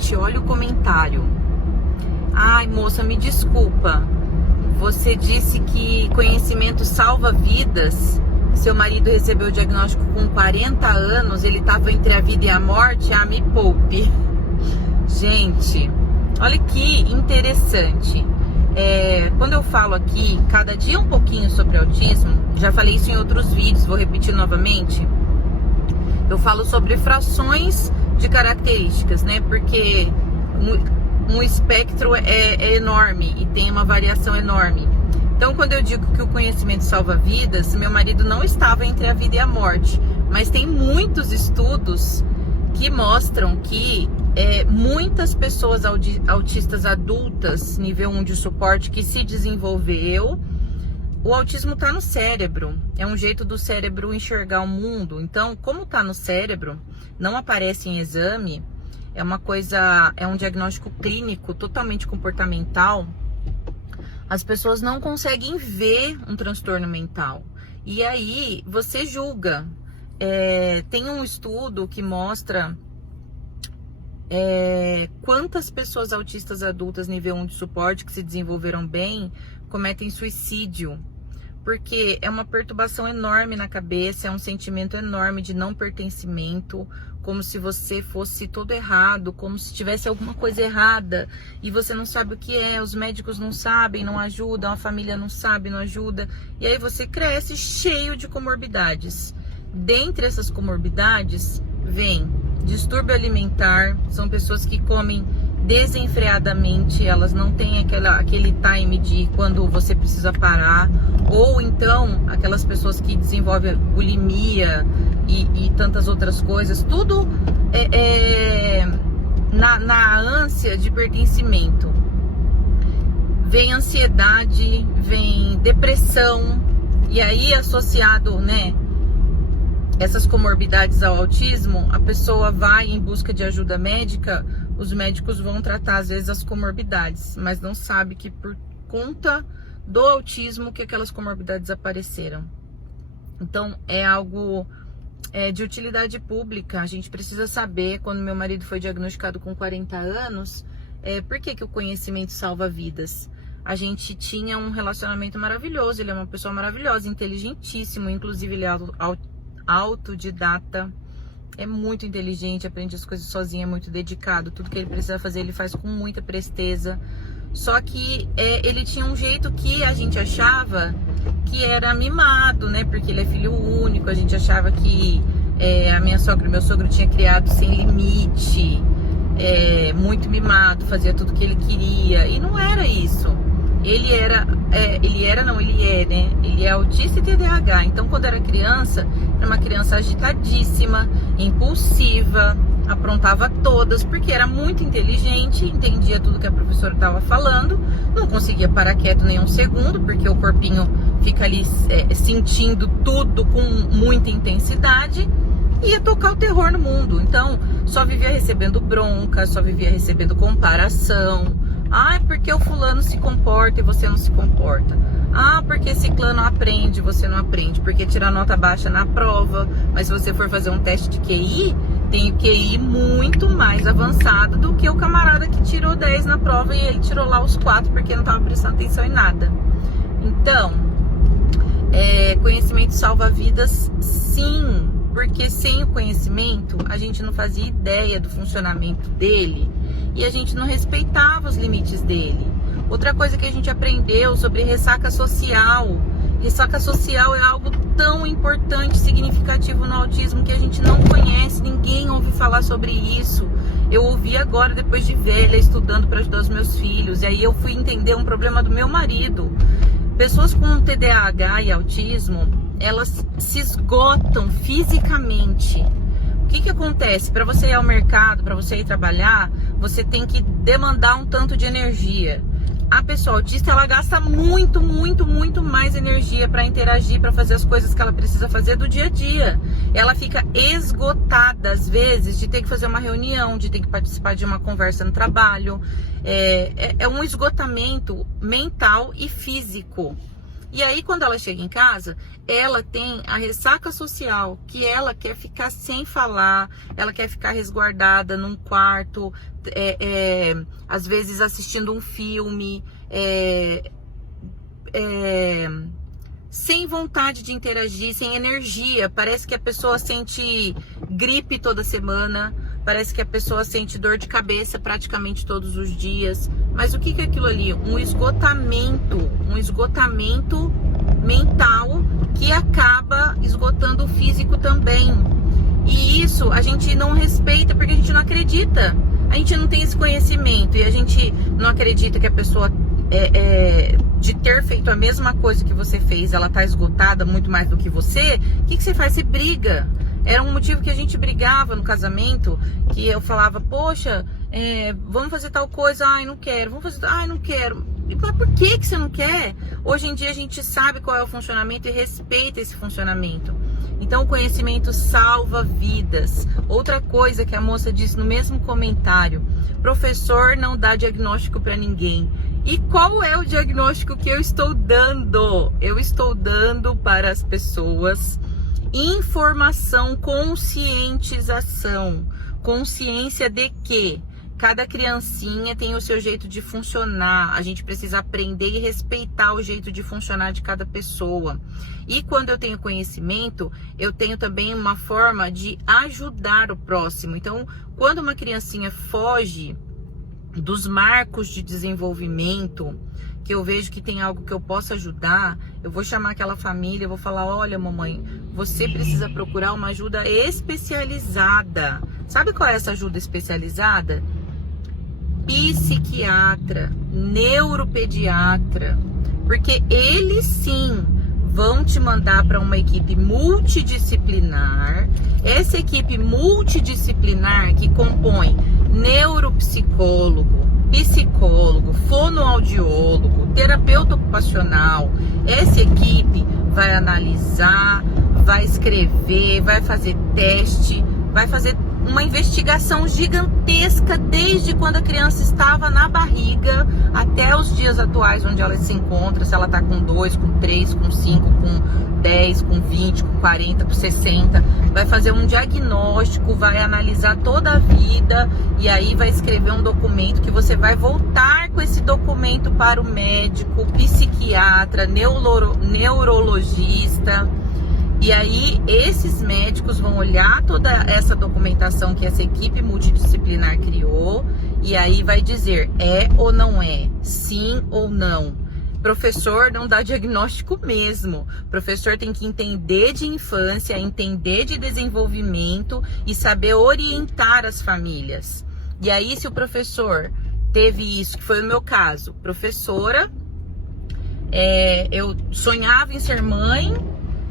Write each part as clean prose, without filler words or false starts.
Gente, olha o comentário. Ai, moça, me desculpa. Você disse que conhecimento salva vidas. Seu marido recebeu o diagnóstico com 40 anos, ele estava entre a vida e a morte. Ah, me poupe. Gente, olha que interessante. Quando eu falo aqui, cada dia um pouquinho sobre autismo, já falei isso em outros vídeos, vou repetir novamente. Eu falo sobre frações de características, né? Porque um espectro é enorme e tem uma variação enorme. Então, quando eu digo que o conhecimento salva vidas, meu marido não estava entre a vida e a morte. Mas tem muitos estudos que mostram que muitas pessoas autistas adultas, nível 1 de suporte, que se desenvolveu, o autismo está no cérebro. É um jeito do cérebro enxergar o mundo. Então, como está no cérebro, não aparece em exame, é um diagnóstico clínico totalmente comportamental. As pessoas não conseguem ver um transtorno mental. E aí, você julga. Tem um estudo que mostra quantas pessoas autistas adultas nível 1 de suporte que se desenvolveram bem cometem suicídio. Porque é uma perturbação enorme na cabeça, é um sentimento enorme de não pertencimento, como se você fosse todo errado, como se tivesse alguma coisa errada e você não sabe o que é, os médicos não sabem, não ajudam, a família não sabe, não ajuda. E aí você cresce cheio de comorbidades. Dentre essas comorbidades, vem distúrbio alimentar, são pessoas que comem desenfreadamente, elas não têm aquele time de quando você precisa parar, ou então aquelas pessoas que desenvolvem bulimia e tantas outras coisas, tudo na ânsia de pertencimento. Vem ansiedade, vem depressão, e aí associado, né, essas comorbidades ao autismo, a pessoa vai em busca de ajuda médica, os médicos vão tratar às vezes as comorbidades, mas não sabe que por conta do autismo que aquelas comorbidades apareceram. Então é algo de utilidade pública. A gente precisa saber, quando meu marido foi diagnosticado com 40 anos, por que o conhecimento salva vidas. A gente tinha um relacionamento maravilhoso, ele é uma pessoa maravilhosa, inteligentíssimo, inclusive ele é autodidata, é muito inteligente, aprende as coisas sozinho, é muito dedicado, tudo que ele precisa fazer ele faz com muita presteza. Só que ele tinha um jeito que a gente achava que era mimado, né? Porque ele é filho único, a gente achava que a minha sogra e meu sogro tinha criado sem limite, muito mimado, fazia tudo que ele queria, e não era isso. Ele é autista e TDAH. Então, quando era criança, era uma criança agitadíssima, impulsiva, aprontava todas, porque era muito inteligente, entendia tudo que a professora estava falando, não conseguia parar quieto nem um segundo, porque o corpinho fica ali sentindo tudo com muita intensidade, e ia tocar o terror no mundo. Então, só vivia recebendo bronca, só vivia recebendo comparação. Ah, porque o fulano se comporta e você não se comporta. Ah, porque ciclano aprende, você não aprende. Porque tira nota baixa na prova. Mas se você for fazer um teste de QI, tem o QI muito mais avançado do que o camarada que tirou 10 na prova e ele tirou lá os 4 porque não estava prestando atenção em nada. Então, conhecimento salva vidas, sim. Porque sem o conhecimento, a gente não fazia ideia do funcionamento dele e a gente não respeitava os limites dele. Outra coisa que a gente aprendeu sobre ressaca social. Ressaca social é algo tão importante, significativo no autismo que a gente não conhece, ninguém ouve falar sobre isso. Eu ouvi agora, depois de velha, estudando para ajudar os meus filhos, e aí eu fui entender um problema do meu marido. Pessoas com TDAH e autismo, elas se esgotam fisicamente. O que acontece? Para você ir ao mercado, para você ir trabalhar, você tem que demandar um tanto de energia. A pessoa autista, ela gasta muito mais energia para interagir, para fazer as coisas que ela precisa fazer do dia a dia. Ela fica esgotada, às vezes, de ter que fazer uma reunião, de ter que participar de uma conversa no trabalho. É um esgotamento mental e físico. E aí, quando ela chega em casa, ela tem a ressaca social, que ela quer ficar sem falar, ela quer ficar resguardada num quarto, às vezes assistindo um filme, sem vontade de interagir, sem energia. Parece que a pessoa sente gripe toda semana, parece que a pessoa sente dor de cabeça praticamente todos os dias. Mas o que é aquilo ali? Um esgotamento mental que acaba esgotando o físico também. E isso a gente não respeita porque a gente não acredita. A gente não tem esse conhecimento e a gente não acredita que a pessoa de ter feito a mesma coisa que você fez, ela tá esgotada muito mais do que você. O que você faz? Você briga. Era um motivo que a gente brigava no casamento, que eu falava, poxa, vamos fazer tal coisa, ai, não quero, vamos fazer, ai, não quero. Mas por que você não quer? Hoje em dia a gente sabe qual é o funcionamento e respeita esse funcionamento. Então o conhecimento salva vidas. Outra coisa que a moça disse no mesmo comentário: professor não dá diagnóstico para ninguém. E qual é o diagnóstico que eu estou dando? Eu estou dando para as pessoas informação, conscientização, consciência de que cada criancinha tem o seu jeito de funcionar. A gente precisa aprender e respeitar o jeito de funcionar de cada pessoa. E quando eu tenho conhecimento, eu tenho também uma forma de ajudar o próximo. Então, quando uma criancinha foge dos marcos de desenvolvimento, que eu vejo que tem algo que eu possa ajudar, eu vou chamar aquela família, eu vou falar, olha, mamãe, você precisa procurar uma ajuda especializada. Sabe qual é essa ajuda especializada? Psiquiatra, neuropediatra, porque eles sim vão te mandar para uma equipe multidisciplinar. Essa equipe multidisciplinar que compõe neuropsicólogo, psicólogo, fonoaudiólogo, terapeuta ocupacional. Essa equipe vai analisar, vai escrever, vai fazer teste, vai fazer uma investigação gigantesca desde quando a criança estava na barriga até os dias atuais onde ela se encontra, se ela está com 2, com 3, com 5, com 10, com 20, com 40, com 60, vai fazer um diagnóstico, vai analisar toda a vida e aí vai escrever um documento que você vai voltar com esse documento para o médico, psiquiatra, neurologista. E aí, esses médicos vão olhar toda essa documentação que essa equipe multidisciplinar criou e aí vai dizer é ou não é, sim ou não. Professor não dá diagnóstico mesmo. Professor tem que entender de infância, entender de desenvolvimento e saber orientar as famílias. E aí, se o professor teve isso, que foi o meu caso, professora, eu sonhava em ser mãe,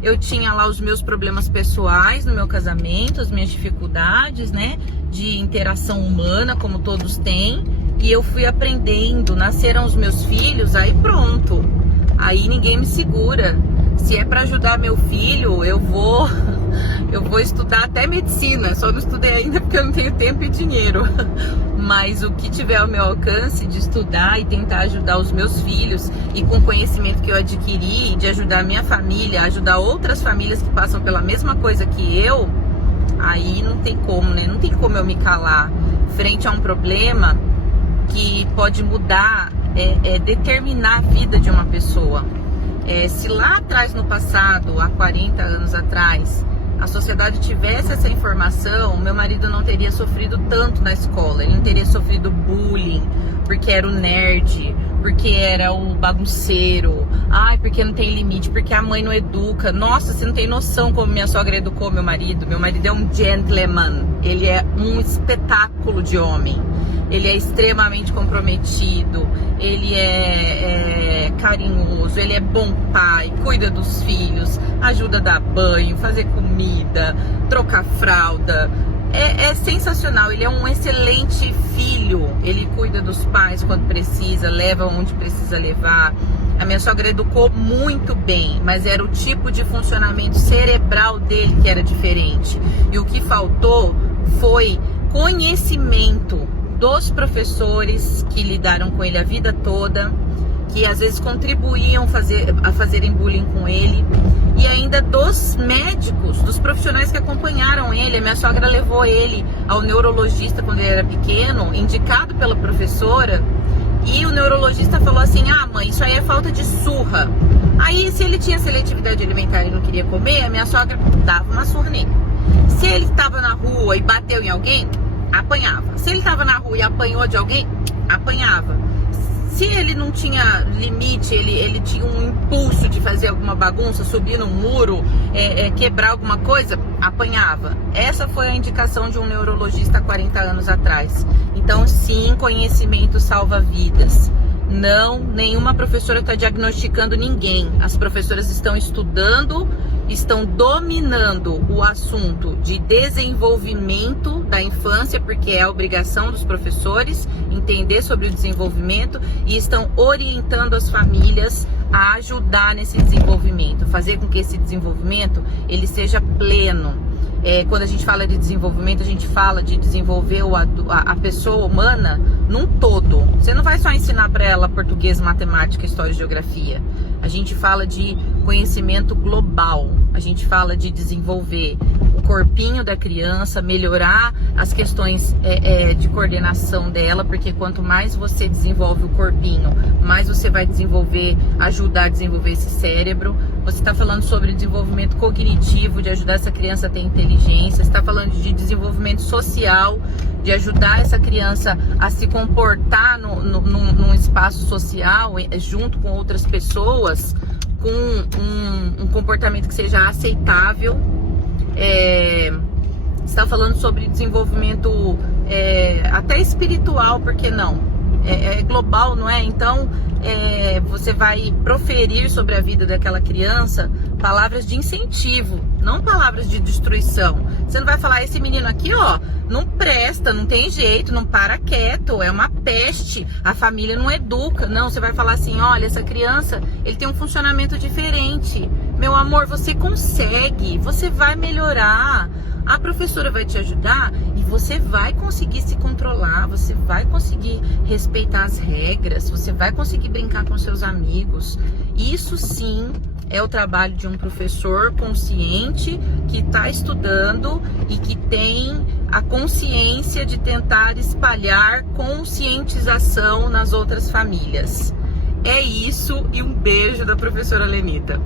eu tinha lá os meus problemas pessoais no meu casamento, as minhas dificuldades, né, de interação humana, como todos têm, e eu fui aprendendo, nasceram os meus filhos, aí pronto, aí ninguém me segura. Se é para ajudar meu filho, eu vou estudar até medicina, só não estudei ainda porque eu não tenho tempo e dinheiro. Mas o que tiver ao meu alcance de estudar e tentar ajudar os meus filhos e com o conhecimento que eu adquiri de ajudar a minha família, ajudar outras famílias que passam pela mesma coisa que eu, aí não tem como, né? Não tem como eu me calar frente a um problema que pode mudar, determinar a vida de uma pessoa. Se lá atrás no passado, há 40 anos atrás, a sociedade tivesse essa informação, meu marido não teria sofrido tanto na escola, ele não teria sofrido bullying, porque era o nerd, porque era o bagunceiro, porque não tem limite, porque a mãe não educa. Nossa, você não tem noção como minha sogra educou meu marido. Meu marido é um gentleman, ele é um espetáculo de homem, ele é extremamente comprometido, ele é carinhoso, ele é bom pai, cuida dos filhos, ajuda a dar banho, fazer comida, trocar fralda. É sensacional, ele é um excelente filho, ele cuida dos pais quando precisa, leva onde precisa levar. A minha sogra educou muito bem, mas era o tipo de funcionamento cerebral dele que era diferente. E o que faltou foi conhecimento dos professores que lidaram com ele a vida toda que às vezes contribuíam a fazerem bullying com ele, e ainda dos médicos, dos profissionais que acompanharam ele. A minha sogra levou ele ao neurologista quando ele era pequeno, indicado pela professora, e o neurologista falou assim: ah, mãe, isso aí é falta de surra. Aí, se ele tinha seletividade alimentar e não queria comer, a minha sogra dava uma surra nele. Se ele estava na rua e bateu em alguém, apanhava. Se ele estava na rua e apanhou de alguém, apanhava. Se ele não tinha limite, ele tinha um impulso de fazer alguma bagunça, subir num muro, quebrar alguma coisa, apanhava. Essa foi a indicação de um neurologista há 40 anos atrás. Então, sim, conhecimento salva vidas. Não, nenhuma professora está diagnosticando ninguém. As professoras estão estudando, estão dominando o assunto de desenvolvimento da infância, porque é a obrigação dos professores entender sobre o desenvolvimento, e estão orientando as famílias a ajudar nesse desenvolvimento, fazer com que esse desenvolvimento ele seja pleno. Quando a gente fala de desenvolvimento, a gente fala de desenvolver a pessoa humana num todo. Você não vai só ensinar para ela português, matemática, história e geografia. A gente fala de conhecimento global. A gente fala de desenvolver o corpinho da criança, melhorar as questões de coordenação dela, porque quanto mais você desenvolve o corpinho, mais você vai ajudar a desenvolver esse cérebro. Você está falando sobre desenvolvimento cognitivo, de ajudar essa criança a ter inteligência. Você está falando de desenvolvimento social, de ajudar essa criança a se comportar num espaço social, junto com outras pessoas, com um comportamento que seja aceitável. Você está falando sobre desenvolvimento até espiritual, por que não? É global, não é? Então, você vai proferir sobre a vida daquela criança palavras de incentivo, não palavras de destruição. Você não vai falar: esse menino aqui, ó, não presta, não tem jeito, não para quieto, é uma peste, a família não educa. Não, você vai falar assim: olha, essa criança, ele tem um funcionamento diferente. Meu amor, você consegue, você vai melhorar. A professora vai te ajudar e você vai conseguir se controlar, você vai conseguir respeitar as regras, você vai conseguir brincar com seus amigos. Isso sim é o trabalho de um professor consciente que está estudando e que tem a consciência de tentar espalhar conscientização nas outras famílias. É isso, e um beijo da professora Lenita.